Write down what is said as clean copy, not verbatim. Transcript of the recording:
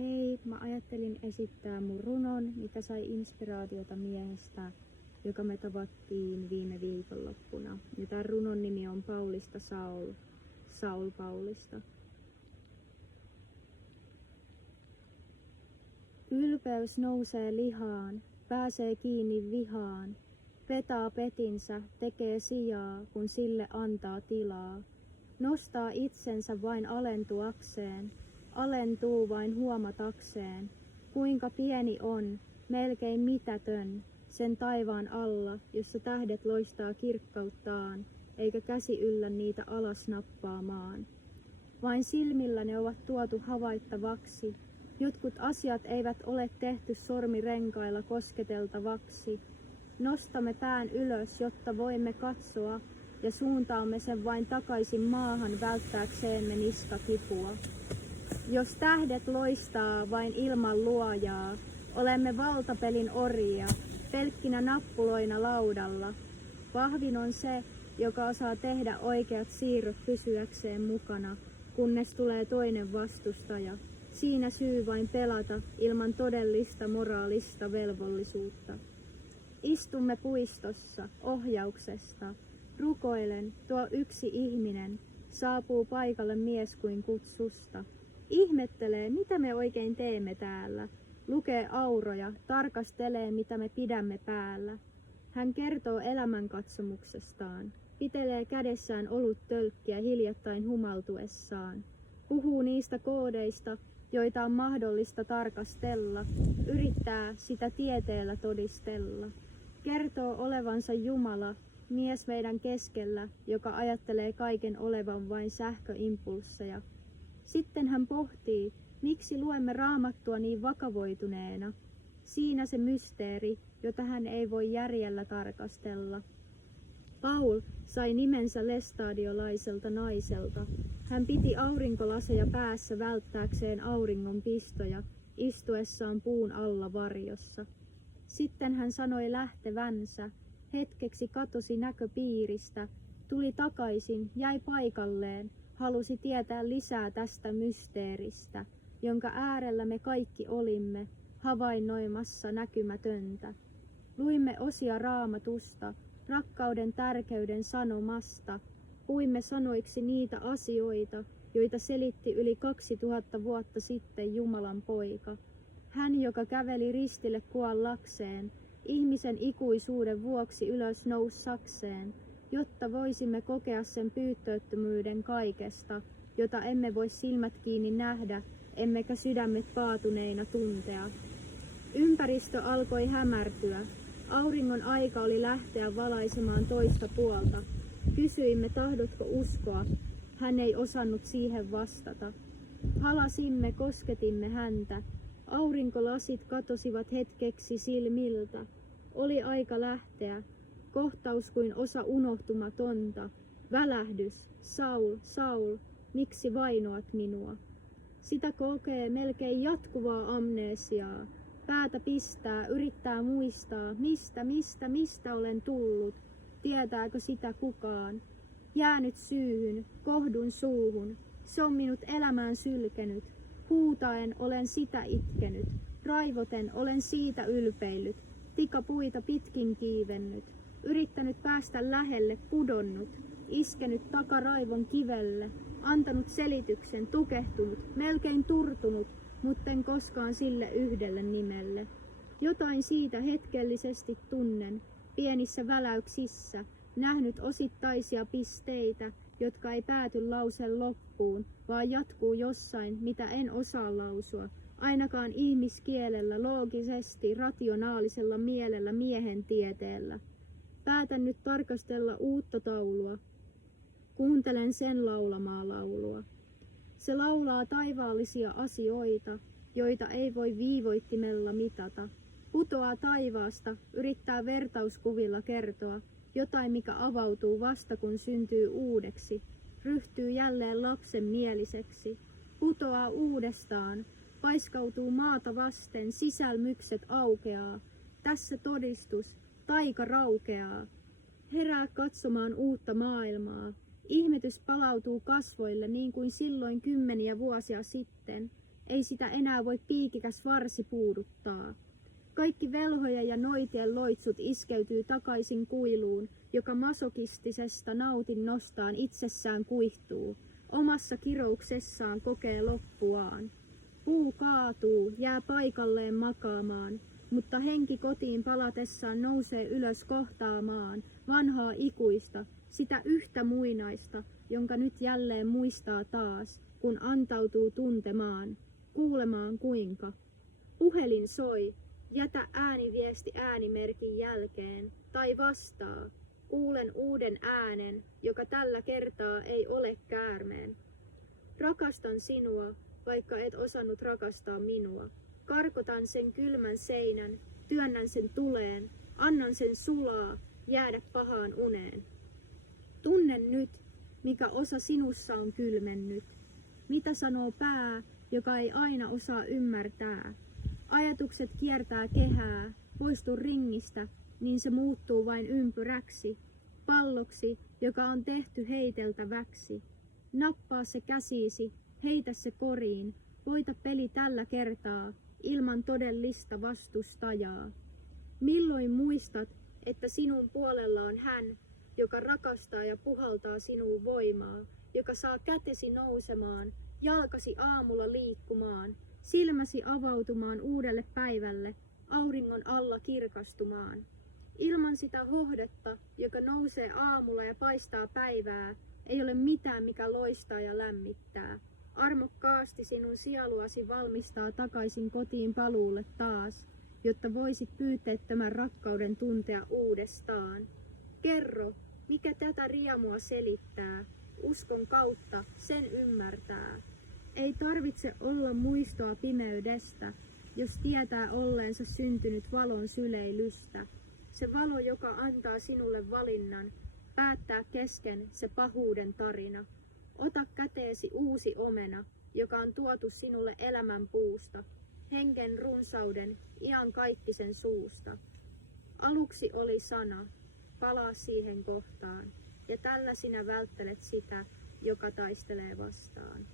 Hei, mä ajattelin esittää mun runon, mitä sai inspiraatiota miehestä, joka me tavattiin viime viikonloppuna. Ja tän runon nimi on Paulista Saul, Saul Paulista. Ylpeys nousee lihaan, pääsee kiinni vihaan, petaa petinsä, tekee sijaa, kun sille antaa tilaa. Nostaa itsensä vain alentuakseen, alentuu vain huomatakseen, kuinka pieni on, melkein mitätön, sen taivaan alla, jossa tähdet loistaa kirkkauttaan, eikä käsi yllä niitä alas nappaamaan. Vain silmillä ne ovat tuotu havaittavaksi, jotkut asiat eivät ole tehty sormirenkailla kosketeltavaksi. Nostamme pään ylös, jotta voimme katsoa, ja suuntaamme sen vain takaisin maahan välttääkseemme niskakipua. Jos tähdet loistaa vain ilman luojaa, olemme valtapelin orjia, pelkkinä nappuloina laudalla. Vahvin on se, joka osaa tehdä oikeat siirrot pysyäkseen mukana, kunnes tulee toinen vastustaja. Siinä syy vain pelata ilman todellista moraalista velvollisuutta. Istumme puistossa ohjauksesta. Rukoilen, tuo yksi ihminen saapuu paikalle mies kuin kutsusta. Ihmettelee, mitä me oikein teemme täällä. Lukee auroja, tarkastelee, mitä me pidämme päällä. Hän kertoo elämänkatsomuksestaan. Pitelee kädessään oluttölkkiä hiljattain humaltuessaan. Puhuu niistä koodeista, joita on mahdollista tarkastella. Yrittää sitä tieteellä todistella. Kertoo olevansa Jumala, mies meidän keskellä, joka ajattelee kaiken olevan vain sähköimpulsseja. Sitten hän pohtii, miksi luemme Raamattua niin vakavoituneena. Siinä se mysteeri, jota hän ei voi järjellä tarkastella. Paul sai nimensä lestadiolaiselta naiselta. Hän piti aurinkolaseja päässä välttääkseen auringon pistoja, istuessaan puun alla varjossa. Sitten hän sanoi lähtevänsä. Hetkeksi katosi näköpiiristä, tuli takaisin, jäi paikalleen, halusi tietää lisää tästä mysteeristä, jonka äärellä me kaikki olimme, havainnoimassa näkymätöntä. Luimme osia Raamatusta, rakkauden tärkeyden sanomasta, puimme sanoiksi niitä asioita, joita selitti yli 2000 vuotta sitten Jumalan poika. Hän, joka käveli ristille kuollakseen, ihmisen ikuisuuden vuoksi ylös noussakseen, jotta voisimme kokea sen pyyttööttömyyden kaikesta, jota emme voi silmät kiinni nähdä, emmekä sydämet paatuneina tuntea. Ympäristö alkoi hämärtyä. Auringon aika oli lähteä valaisemaan toista puolta. Kysyimme, tahdotko uskoa? Hän ei osannut siihen vastata. Halasimme, kosketimme häntä. Aurinkolasit katosivat hetkeksi silmiltä. Oli aika lähteä. Kohtaus kuin osa unohtumatonta. Välähdys. Saul, Saul, miksi vainoat minua? Sitä kokee melkein jatkuvaa amnesiaa. Päätä pistää, yrittää muistaa, mistä olen tullut. Tietääkö sitä kukaan? Jäänyt syyhyn, kohdun suuhun. Se on minut elämään sylkenyt. Huutaen olen sitä itkenyt, raivoten olen siitä ylpeillyt, tikapuita pitkin kiivennyt, yrittänyt päästä lähelle, pudonnut, iskenyt takaraivon kivelle, antanut selityksen, tukehtunut, melkein turtunut, mutten koskaan sille yhdelle nimelle. Jotain siitä hetkellisesti tunnen, pienissä väläyksissä, nähnyt osittaisia pisteitä, jotka ei pääty lauseen loppuun, vaan jatkuu jossain, mitä en osaa lausua, ainakaan ihmiskielellä, loogisesti, rationaalisella mielellä, miehen tieteellä. Päätän nyt tarkastella uutta taulua. Kuuntelen sen laulamaa laulua. Se laulaa taivaallisia asioita, joita ei voi viivoittimella mitata. Putoaa taivaasta, yrittää vertauskuvilla kertoa, jotain, mikä avautuu vasta kun syntyy uudeksi, ryhtyy jälleen lapsen mieliseksi, putoaa uudestaan, paiskautuu maata vasten, sisälmykset aukeaa. Tässä todistus, taika raukeaa. Herää katsomaan uutta maailmaa. Ihmetys palautuu kasvoille niin kuin silloin kymmeniä vuosia sitten. ei sitä enää voi piikikäs varsi puuduttaa. Kaikki velhojen ja noitien loitsut iskeytyy takaisin kuiluun, joka masokistisesta nautinnostaan itsessään kuihtuu, omassa kirouksessaan kokee loppuaan. Puu kaatuu, jää paikalleen makaamaan, mutta henki kotiin palatessaan nousee ylös kohtaamaan vanhaa ikuista, sitä yhtä muinaista, jonka nyt jälleen muistaa taas, kun antautuu tuntemaan, kuulemaan kuinka. Puhelin soi, jätä ääniviesti äänimerkin jälkeen, tai vastaa, kuulen uuden äänen, joka tällä kertaa ei ole käärmeen. Rakastan sinua, vaikka et osannut rakastaa minua. Karkotan sen kylmän seinän, työnnän sen tuleen, annan sen sulaa, jäädä pahaan uneen. Tunnen nyt, mikä osa sinussa on kylmennyt. Mitä sanoo pää, joka ei aina osaa ymmärtää. Ajatukset kiertää kehää, poistu ringistä, niin se muuttuu vain ympyräksi, palloksi, joka on tehty heiteltäväksi. Nappaa se käsisi, heitä se koriin, voita peli tällä kertaa, ilman todellista vastustajaa. Milloin muistat, että sinun puolella on hän, joka rakastaa ja puhaltaa sinuun voimaa, joka saa kätesi nousemaan, jalkasi aamulla liikkumaan, silmäsi avautumaan uudelle päivälle, auringon alla kirkastumaan. Ilman sitä hohdetta, joka nousee aamulla ja paistaa päivää, ei ole mitään, mikä loistaa ja lämmittää. Armokkaasti sinun sieluasi valmistaa takaisin kotiin paluulle taas, jotta voisit pyyteettömän rakkauden tuntea uudestaan. Kerro, mikä tätä riemua selittää, uskon kautta sen ymmärtää. Ei tarvitse olla muistoa pimeydestä, jos tietää olleensa syntynyt valon syleilystä. Se valo, joka antaa sinulle valinnan, päättää kesken se pahuuden tarina. Ota käteesi uusi omena, joka on tuotu sinulle elämän puusta, henken runsauden, iankaikkisen suusta. Aluksi oli sana, palaa siihen kohtaan, ja tällä sinä välttelet sitä, joka taistelee vastaan.